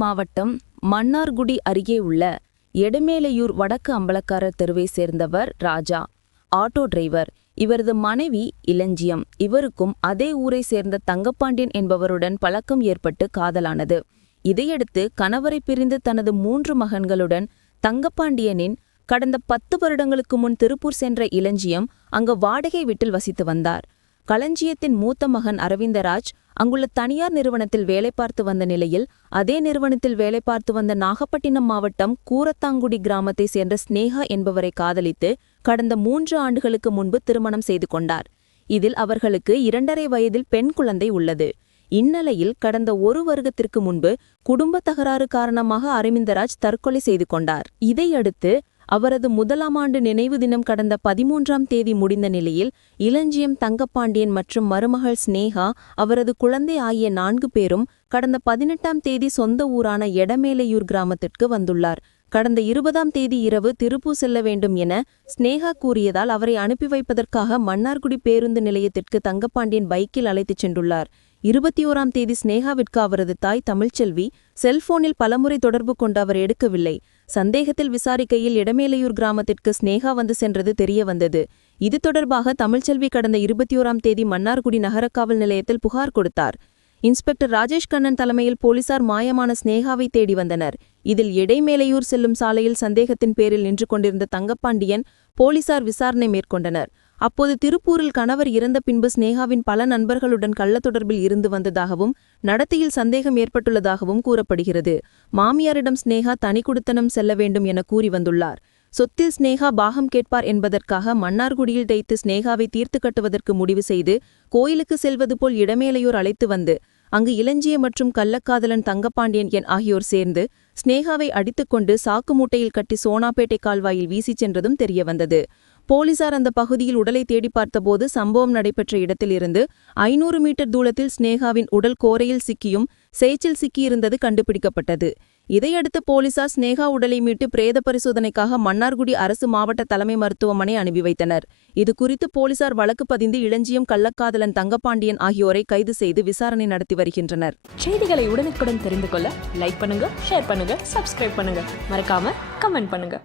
மாவட்டம் மன்னார்குடி அருகே உள்ள எடமேலையூர் வடக்கு அம்பலக்காரர் தெருவை சேர்ந்தவர் ராஜா. Auto driver. இவரது மனைவி இளஞ்சியம். இவருக்கும் அதே ஊரை சேர்ந்த தங்கப்பாண்டியன் என்பவருடன் பழக்கம் ஏற்பட்டு காதலானது. இதையடுத்து கணவரை பிரிந்து தனது மூன்று மகன்களுடன் தங்கப்பாண்டியனின் கடந்த பத்து வருடங்களுக்கு முன் திருப்பூர் சென்ற இளஞ்சியம் அங்கு வாடகை வீட்டில் வசித்து வந்தார். களஞ்சியத்தின் மூத்த மகன் அரவிந்தராஜ் அங்குள்ள தனியார் நிறுவனத்தில் வேலை பார்த்து வந்த நிலையில் அதே நிறுவனத்தில் வேலை பார்த்து வந்த நாகப்பட்டினம் மாவட்டம் கூரத்தாங்குடி கிராமத்தை சேர்ந்த ஸ்னேகா என்பவரை காதலித்து கடந்த மூன்று ஆண்டுகளுக்கு முன்பு திருமணம் செய்து கொண்டார். இதில் அவர்களுக்கு இரண்டரை வயதில் பெண் குழந்தை உள்ளது. இந்நிலையில் கடந்த ஒரு வருடத்திற்கு முன்பு குடும்ப தகராறு காரணமாக அரவிந்தராஜ் தற்கொலை செய்து கொண்டார். இதையடுத்து அவரது முதலாம் ஆண்டு நினைவு தினம் கடந்த பதிமூன்றாம் தேதி முடிந்த நிலையில் இளஞ்சியம் தங்கப்பாண்டியன் மற்றும் மருமகள் ஸ்னேகா அவரது குழந்தை ஆகிய நான்கு பேரும் கடந்த பதினெட்டாம் தேதி சொந்த ஊரான எடமேலையூர் கிராமத்திற்கு வந்துள்ளார். கடந்த இருபதாம் தேதி இரவு திருப்பூர் செல்ல வேண்டும் என ஸ்னேகா கூறியதால் அவரை அனுப்பி வைப்பதற்காக மன்னார்குடி பேருந்து நிலையத்திற்கு தங்கப்பாண்டியன் பைக்கில் அழைத்துச் சென்றுள்ளார். இருபத்தி ஓராம் தேதி ஸ்னேகாவிற்கு அவரது தாய் தமிழ்ச்செல்வி செல்போனில் பலமுறை தொடர்பு கொண்டு அவர் எடுக்கவில்லை. சந்தேகத்தில் விசாரிக்கையில் இடமேலையூர் கிராமத்திற்கு ஸ்னேகா வந்து சென்றது தெரிய வந்தது இது தொடர்பாக தமிழ்ச்செல்வி கடந்த இருபத்தி ஓராம் தேதி மன்னார்குடி நகர காவல் நிலையத்தில் புகார் கொடுத்தார். இன்ஸ்பெக்டர் ராஜேஷ் கண்ணன் தலைமையில் போலீசார் மாயமான ஸ்னேகாவை தேடி வந்தனர். இதில் இடைமேலையூர் செல்லும் சாலையில் சந்தேகத்தின் பேரில் நின்று கொண்டிருந்த தங்கப்பாண்டியன் போலீசார் விசாரணை மேற்கொண்டனர். அப்போது திருப்பூரில் கணவர் இறந்த பின்பு ஸ்னேகாவின் பல நண்பர்களுடன் கள்ள தொடர்பில் இருந்து வந்ததாகவும் நடத்தையில் சந்தேகம் ஏற்பட்டுள்ளதாகவும் கூறப்படுகிறது. மாமியாரிடம் ஸ்னேகா தனி குடுத்தனம் செல்ல வேண்டும் என கூறி வந்துள்ளார். சொத்தில் ஸ்னேகா பாகம் கேட்பார் என்பதற்காக மன்னார்குடியில் தைத்து ஸ்னேகாவை தீர்த்து கட்டுவதற்கு முடிவு செய்து கோயிலுக்கு செல்வது போல் இடமேலையோர் அழைத்து வந்து அங்கு இளஞ்சிய மற்றும் கள்ளக்காதலன் தங்கப்பாண்டியன் என் ஆகியோர் சேர்ந்து ஸ்னேகாவை அடித்துக்கொண்டு சாக்கு மூட்டையில் கட்டி சோனாப்பேட்டை கால்வாயில் வீசிச் சென்றதும் தெரியவந்தது. போலீசார் அந்த பகுதியில் உடலை தேடி பார்த்தபோது சம்பவம் நடைபெற்ற இடத்திலிருந்து ஐநூறு மீட்டர் தூரத்தில் ஸ்னேகாவின் உடல் கோரையில் சிக்கியும் சேச்சில் சிக்கியிருந்தது கண்டுபிடிக்கப்பட்டது. இதையடுத்து போலீசார் ஸ்னேகா உடலை மீட்டு பிரேத பரிசோதனைக்காக மன்னார்குடி அரசு மாவட்ட தலைமை மருத்துவமனை அனுப்பி வைத்தனர். இதுகுறித்து போலீசார் வழக்கு பதிந்து இளஞ்சியம் கள்ளக்காதலன் தங்கப்பாண்டியன் ஆகியோரை கைது செய்து விசாரணை நடத்தி வருகின்றனர். செய்திகளை உடனுக்குடன் தெரிந்து கொள்ள லைக் பண்ணுங்க ஷேர் பண்ணுங்க சப்ஸ்கிரைப் பண்ணுங்க. மறக்காம கமெண்ட் பண்ணுங்க.